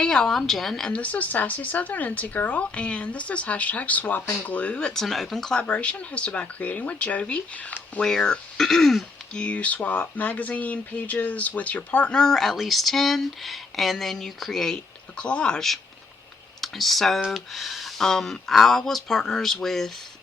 Hey y'all, I'm Jen, and this is Sassy Southern Inty Girl, and this is hashtag Swap and Glue. It's an open collaboration hosted by Creating with Jovi, where you swap magazine pages with your partner, at least 10, and then you create a collage. So, I was partners with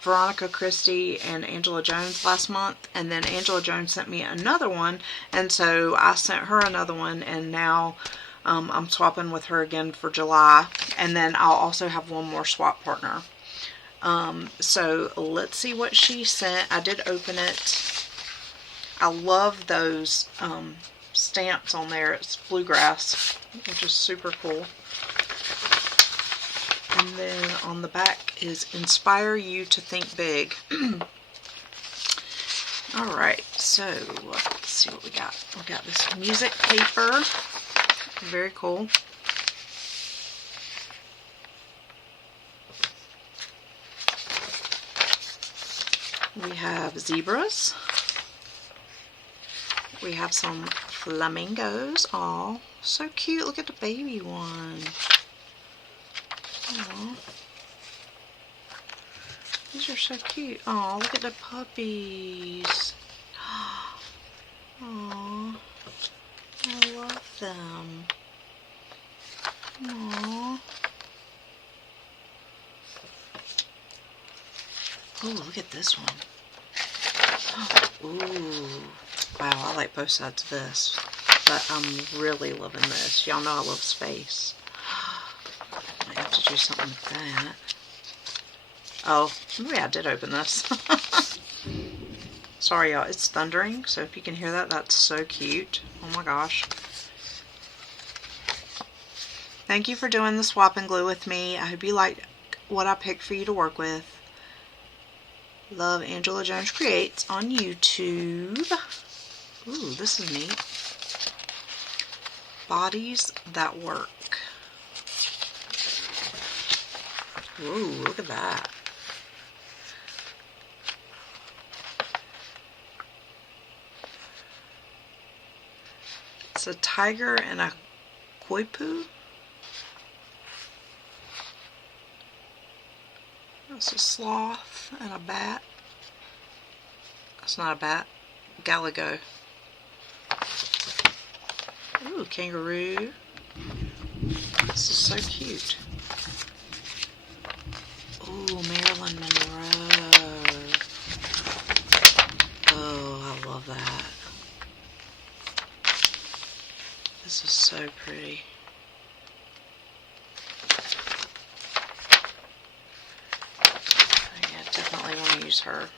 Veronica Christie and Angela Jones last month, and then Angela Jones sent me another one, and so I sent her another one, and now I'm swapping with her again for July, and then I'll also have one more swap partner. So let's see what she sent. I did open it. I love those stamps on there. It's bluegrass, which is super cool. And then on the back is Inspire You to Think Big. Alright, so let's see what we got. We got this music paper. Very cool. We have zebras. We have some flamingos. Aw, so cute. Look at the baby one. Aww. These are so cute. Oh, look at the puppies. Oh, I love them. Aww. Oh, look at this one. Ooh. Wow, I like both sides of this. But I'm really loving this. Y'all know I love space. I have to do something with that. Oh, maybe I did open this. Sorry y'all, it's thundering, so if you can hear that, that's so cute. Oh my gosh. Thank you for doing the swap and glue with me. I hope you liked what I picked for you to work with. Love Angela Jones Creates on YouTube. Ooh, this is neat. Bodies That Work. Ooh, look at that. It's a tiger and a koipu. That's a sloth and a bat. That's not a bat. Galago. Ooh, kangaroo. This is so cute. Ooh, Marilyn Monroe. Oh, I love that. This is so pretty. Yeah, definitely want to use her.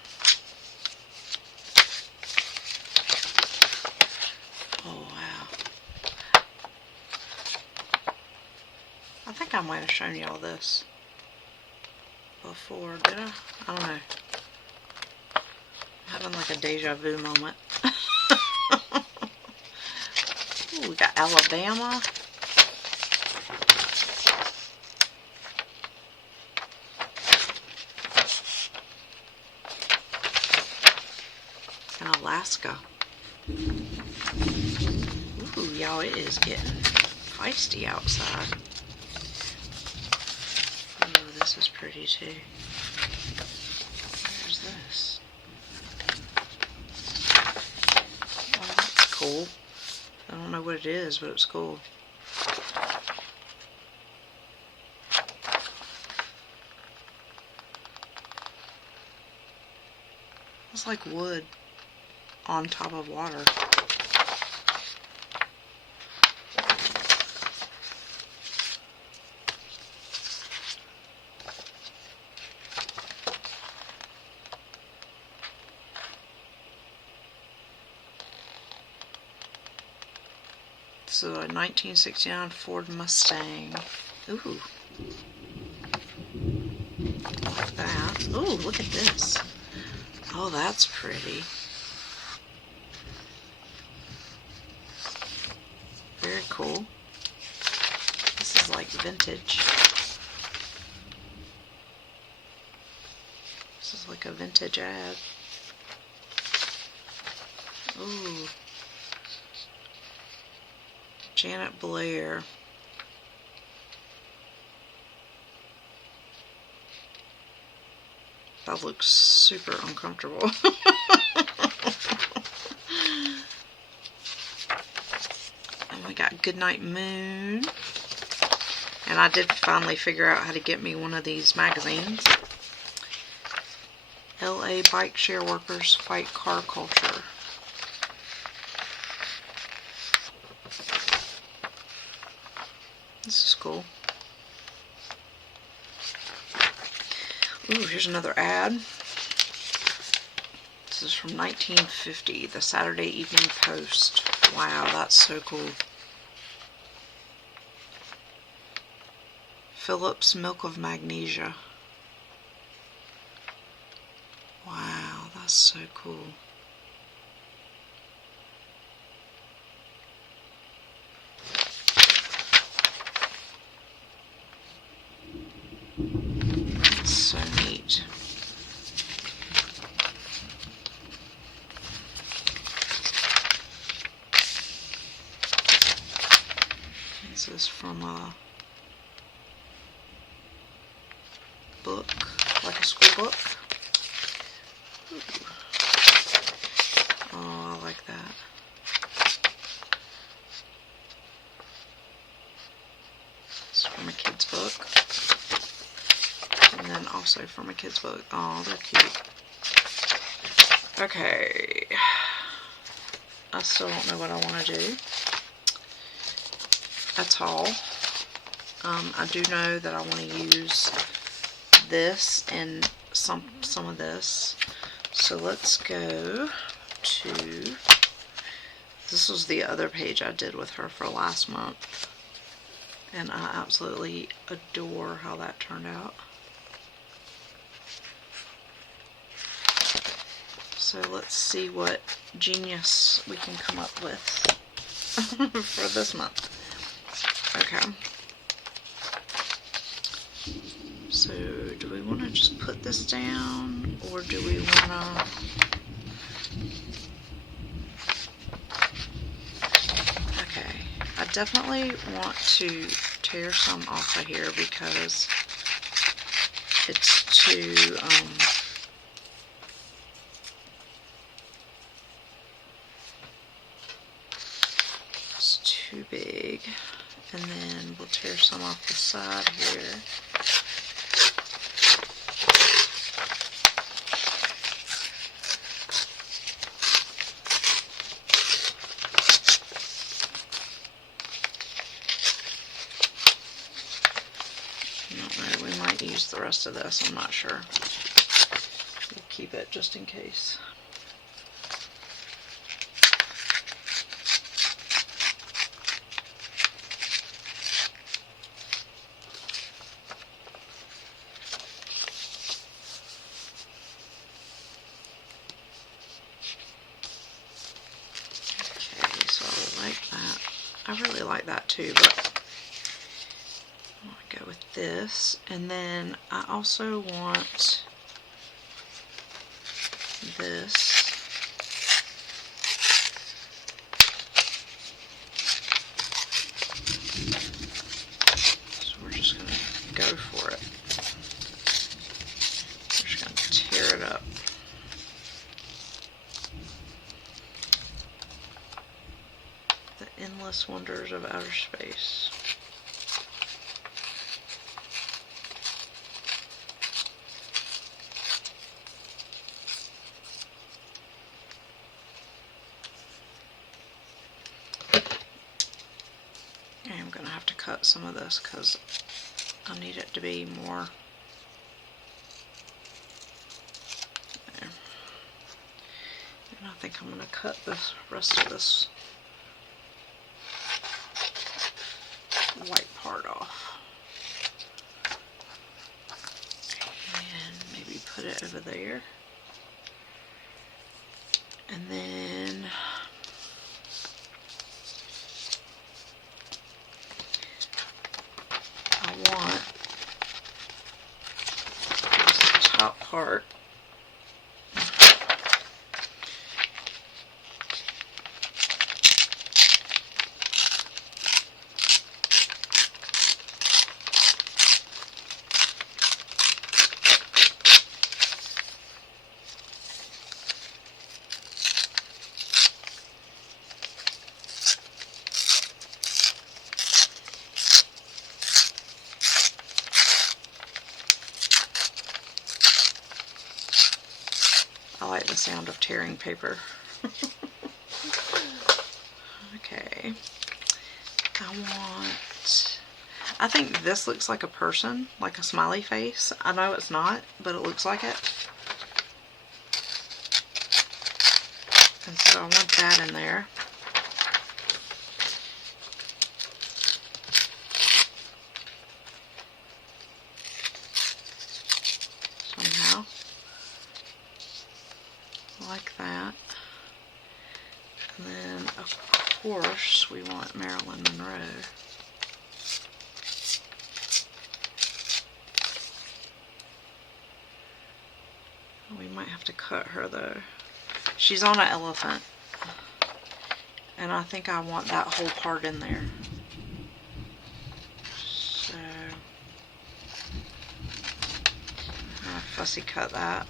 Oh, wow. I think I might have shown y'all this before, did I? I don't know. I'm having like a deja vu moment. Ooh, we got Alabama. And Alaska. Ooh, y'all, it is getting feisty outside. Ooh, this is pretty too. Where's this? Oh, that's cool. I don't know what it is, but it's cool. It's like wood on top of water. This is a 1969 Ford Mustang. Ooh. Like that. Ooh, look at this. Oh, that's pretty. Very cool. This is like vintage. This is like a vintage ad. Ooh. Janet Blair. That looks super uncomfortable. And we got Goodnight Moon. And I did finally figure out how to get me one of these magazines. LA Bike Share Workers Fight Car Culture. This is cool. Ooh, here's another ad. This is from 1950, the Saturday Evening Post. Wow, that's so cool. Phillips Milk of Magnesia. Wow, that's so cool. That's so neat. This is from a book, like a school book. Ooh. Oh, I like that. It's from a kid's book. And then also from a kid's book. Oh, they're cute. Okay. I still don't know what I want to do. That's all. I do know that I want to use this and some of this. So let's go to, this was the other page I did with her for last month. And I absolutely adore how that turned out. So let's see what genius we can come up with for this month. Okay. So do we want to just put this down, or do we want to... Okay, I definitely want to tear some off of here because it's too, it's too big. And then we'll tear some off the side here. I don't know, we might use the rest of this, I'm not sure. We'll keep it just in case. I really like that too, but I'm going to go with this. And then I also want this. So we're just going to go for it. We're just going to tear it up. Endless Wonders of Outer Space. And I'm going to have to cut some of this because I need it to be more there. And I think I'm going to cut the rest of this white part off and maybe put it over there, and then I want this top part sound of tearing paper. Okay. I think this looks like a person, like a smiley face. I know it's not, but it looks like it. And so I want that in there. Somehow. Like that. And then, of course, we want Marilyn Monroe. We might have to cut her though. She's on an elephant. And I think I want that whole part in there. So, I'm gonna fussy cut that.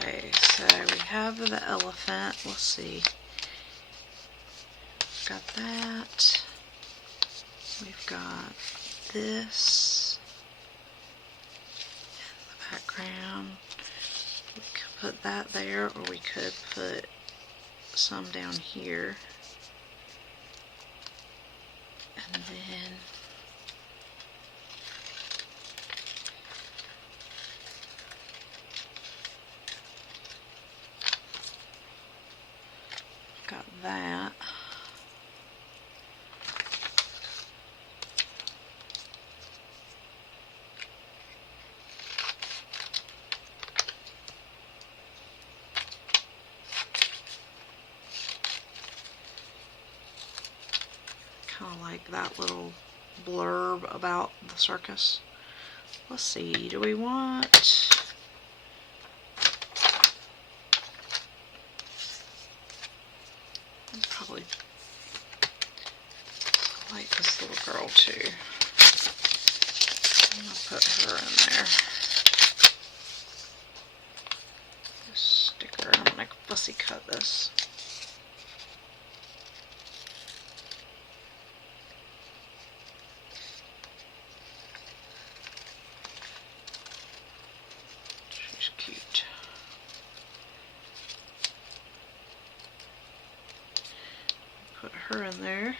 Okay, so we have the elephant. Let's see. Got that. We've got this in the background. We could put that there, or we could put some down here. And then got that. Kind of like that little blurb about the circus. Let's see, do we want... Probably like this little girl too. I'm gonna put her in there. This sticker, I'm gonna fussy cut this. She's cute. Put her in there.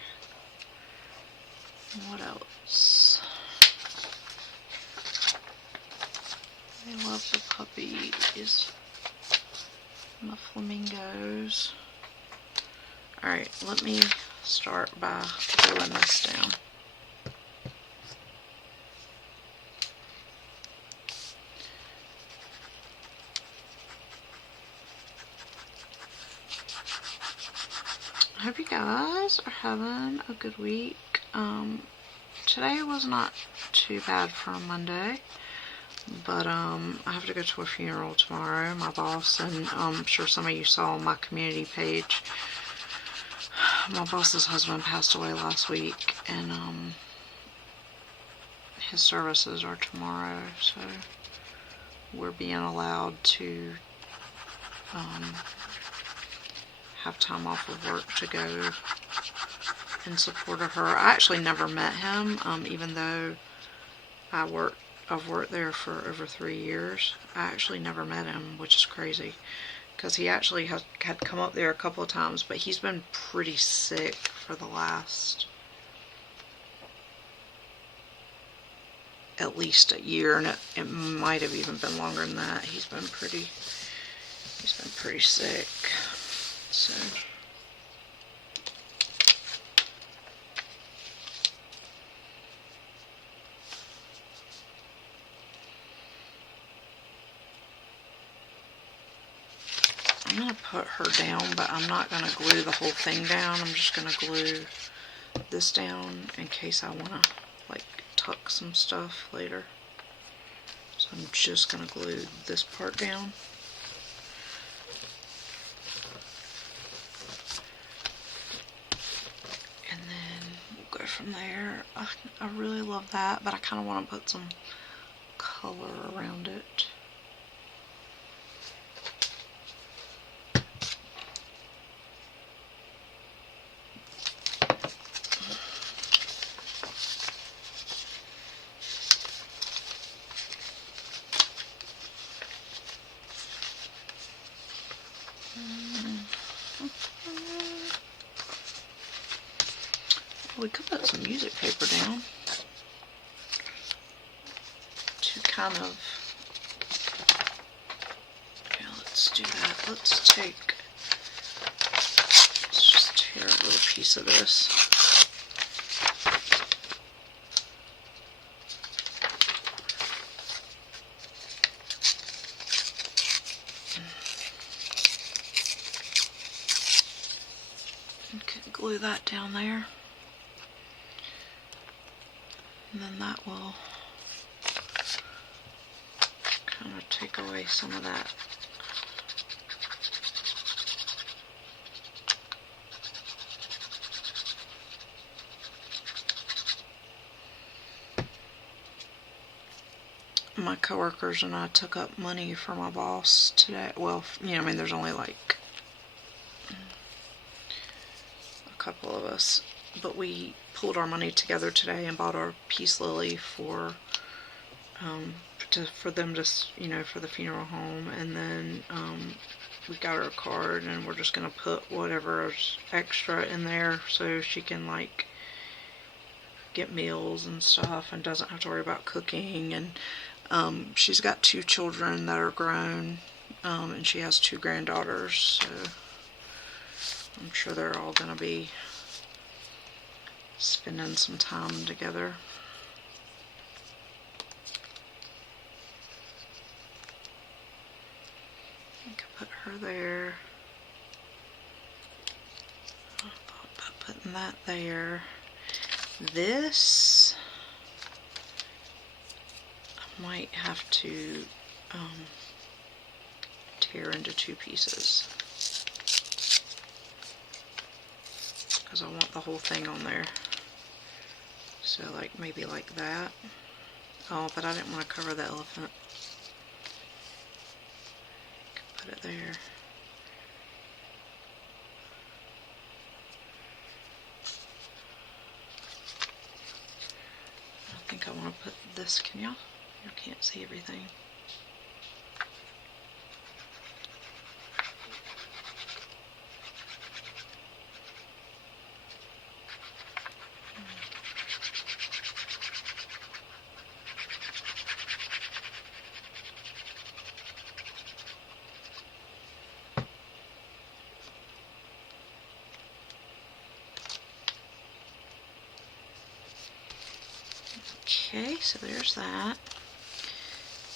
And what else? I love the puppies. And the flamingos. Alright, let me start by gluing this down. I hope you guys are having a good week. Today was not too bad for a Monday, but I have to go to a funeral tomorrow. My boss, and I'm sure some of you saw on my community page, my boss's husband passed away last week, and his services are tomorrow, so we're being allowed to have time off of work to go in support of her. I actually never met him, even though I've worked there for over 3 years. I actually never met him, which is crazy, because he actually had come up there a couple of times, but he's been pretty sick for the last at least a year, and it might have even been longer than that. He's been pretty sick. So I'm going to put her down, but I'm not going to glue the whole thing down. I'm just going to glue this down in case I want to tuck some stuff later. So I'm just going to glue this part down. And then we'll go from there. I really love that, but I kind of want to put some color around it. We could put some music paper down to kind of, yeah, let's do that. Let's just tear a little piece of this. Okay, glue that down there. And then that will kind of take away some of that. My coworkers and I took up money for my boss today. Well, you know, I mean, there's only like a couple of us, but we pulled our money together today and bought our peace lily for them to, you know, for the funeral home. And then we got her a card, and we're just gonna put whatever's extra in there so she can like get meals and stuff and doesn't have to worry about cooking. And she's got 2 children that are grown, and she has 2 granddaughters, so I'm sure they're all gonna be spending some time together. I could put her there. I thought about putting that there. This I might have to tear into 2 pieces because I want the whole thing on there. So like maybe like that. Oh, but I didn't want to cover the elephant. Put it there. I think I want to put this. Can y'all? You can't see everything. Okay, so there's that.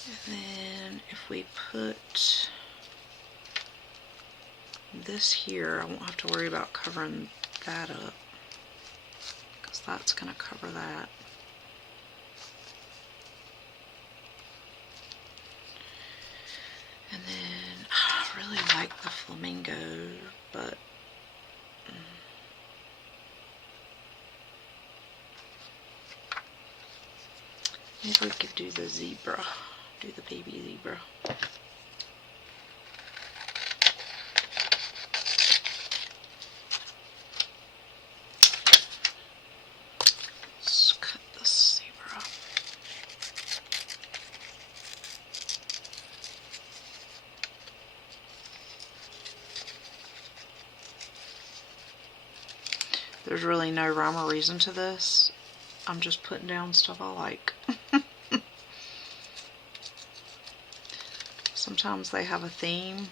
And then if we put this here, I won't have to worry about covering that up because that's going to cover that. And then I really like the flamingo, but maybe we could do the zebra, do the baby zebra. Let's cut this zebra. There's really no rhyme or reason to this. I'm just putting down stuff I like. Sometimes they have a theme,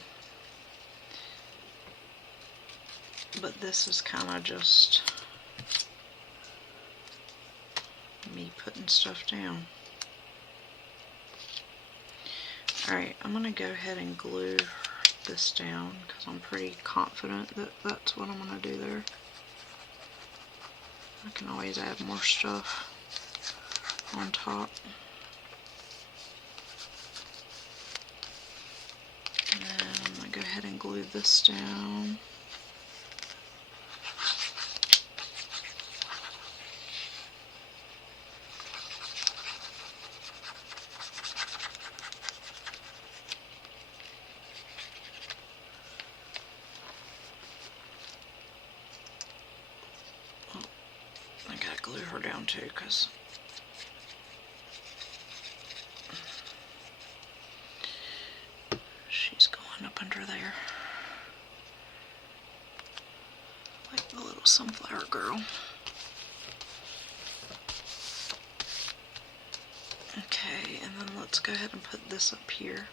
but this is kind of just me putting stuff down. Alright, I'm going to go ahead and glue this down because I'm pretty confident that that's what I'm going to do there. I can always add more stuff. on top. And then I'm going to go ahead and glue this down. Oh, I got to glue her down too, because she's going up under there. Like the little sunflower girl. Okay, and then let's go ahead and put this up here.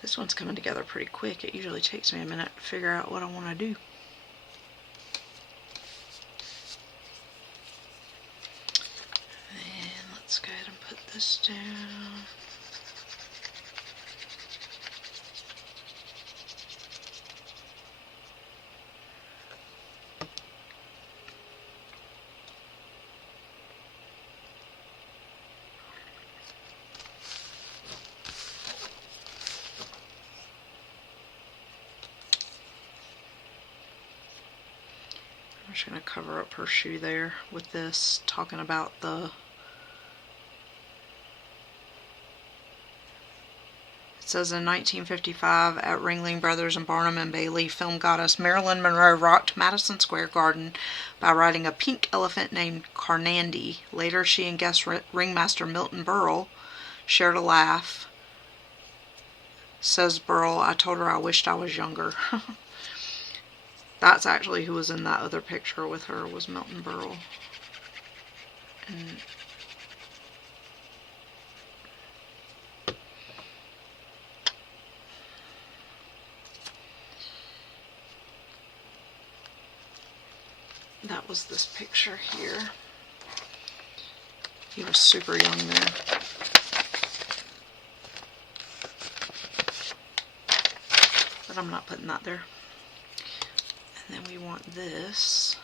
This one's coming together pretty quick. It usually takes me a minute to figure out what I want to do. And let's go ahead and put this down. I'm just going to cover up her shoe there with this, talking about the... It says in 1955 at Ringling Brothers and Barnum and Bailey, film goddess Marilyn Monroe rocked Madison Square Garden by riding a pink elephant named Carnandy. Later she and guest ringmaster Milton Berle shared a laugh. Says Berle, I told her I wished I was younger. That's actually who was in that other picture with her, was Milton Berle. And that was this picture here. He was super young there. But I'm not putting that there. And then we want this.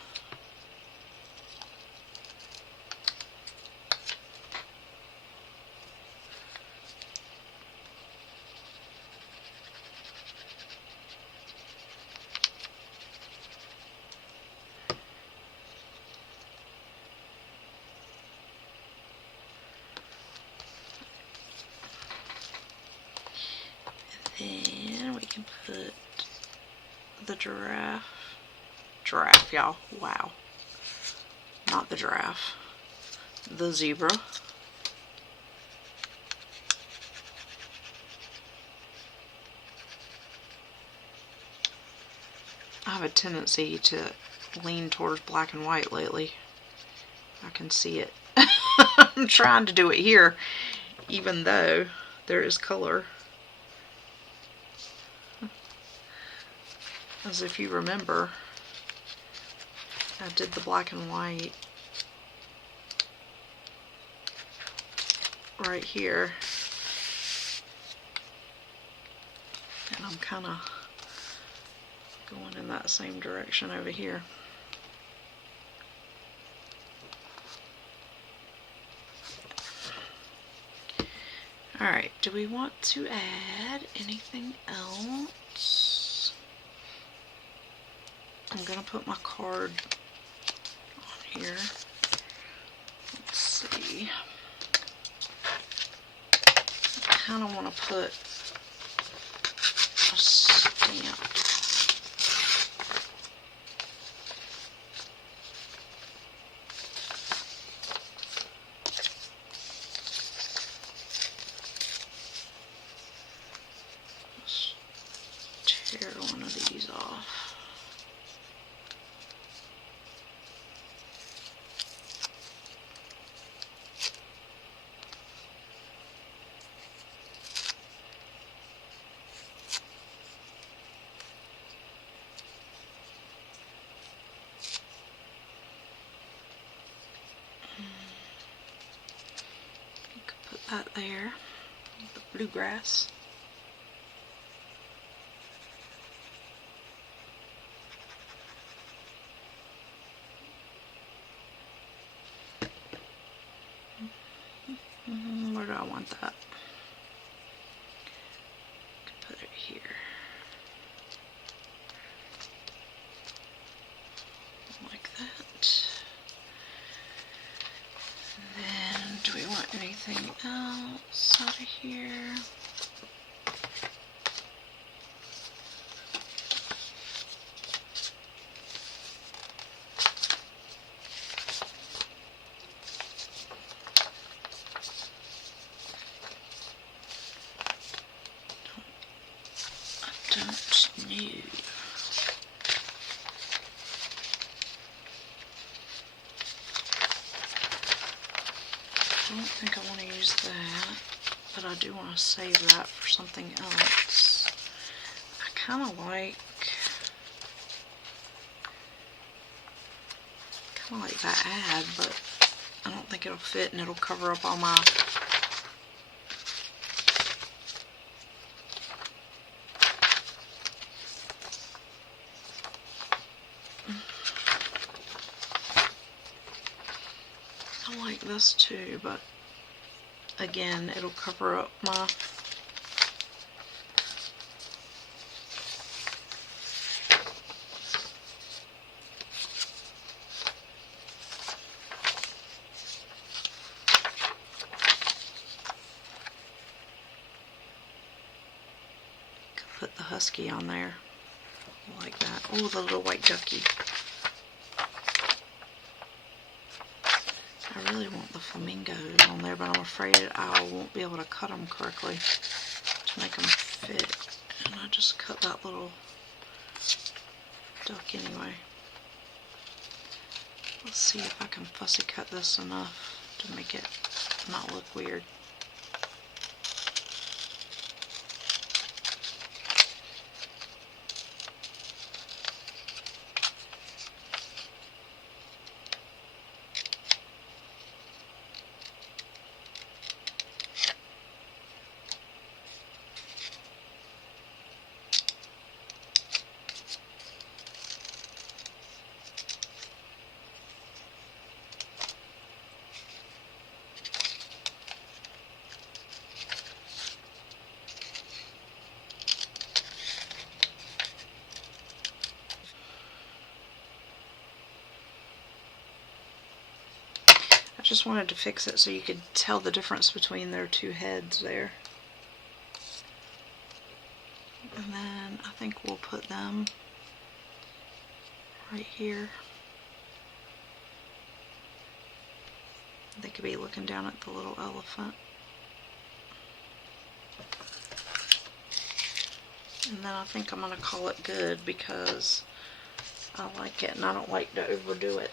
Then we can put the giraffe, y'all, wow, not the giraffe, the zebra. I have a tendency to lean towards black and white lately. I can see it. I'm trying to do it here, even though there is color. As if you remember, I did the black and white right here, and I'm kind of going in that same direction over here. Alright, do we want to add anything else? I'm going to put my card on here. Let's see. I kind of want to put a stamp. Let's tear one of these off. That there, the bluegrass. I want that. Put it here. Like that. And then, do we want anything else out of here? I don't think I want to use that, but I do want to save that for something else. I kind of like that ad, but I don't think it'll fit and it'll cover up all my this too, but again, it'll cover up my put the husky on there like that. Oh, the little white ducky. I really want the flamingos on there, but I'm afraid I won't be able to cut them correctly to make them fit. And I just cut that little duck anyway. Let's see if I can fussy cut this enough to make it not look weird. Just wanted to fix it so you could tell the difference between their two heads there. And then I think we'll put them right here. They could be looking down at the little elephant. And then I think I'm going to call it good because I like it and I don't like to overdo it.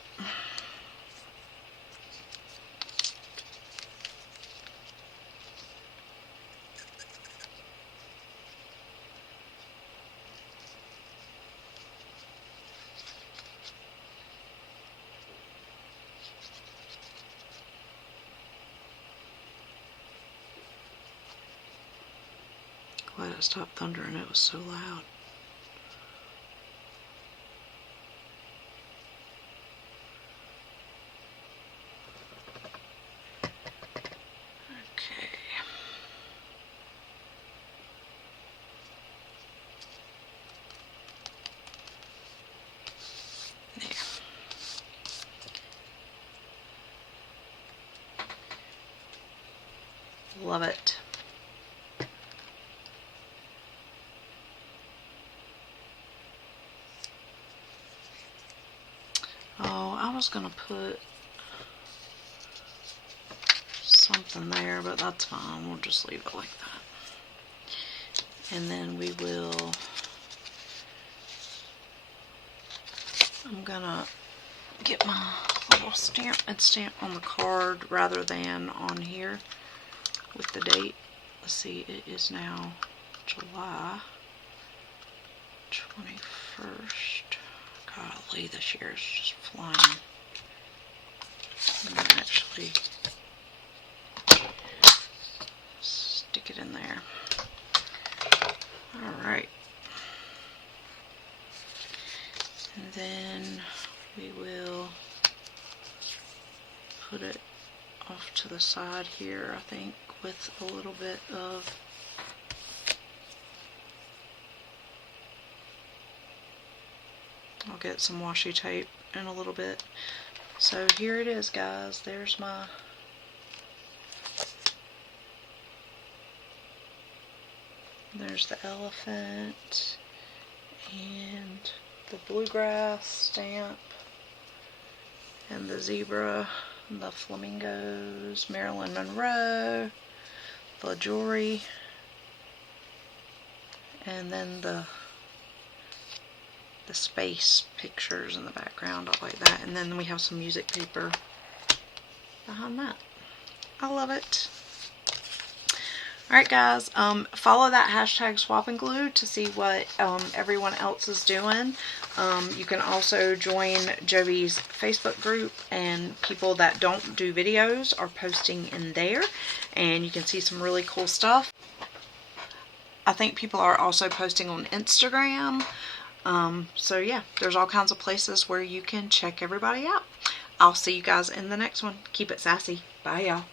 Glad it stopped thundering, it was so loud. Okay. There. Love it. Oh, I was gonna put something there, but that's fine. We'll just leave it like that. And then we will, I'm gonna get my little stamp and stamp on the card rather than on here with the date. Let's see, it is now July 21st. Golly, this year is just flying. I'm gonna actually stick it in there. Alright. And then we will put it off to the side here, I think, with a little bit of I'll get some washi tape in a little bit. So here it is, guys. There's the elephant and the bluegrass stamp and the zebra, the flamingos, Marilyn Monroe, the jewelry, and then the space pictures in the background. I like that. And then we have some music paper behind that. I love it. Alright guys, follow that hashtag swap and glue to see what everyone else is doing. You can also join Joey's Facebook group, and people that don't do videos are posting in there, and you can see some really cool stuff. I think people are also posting on Instagram. So yeah, there's all kinds of places where you can check everybody out. I'll see you guys in the next one. Keep it sassy. Bye y'all.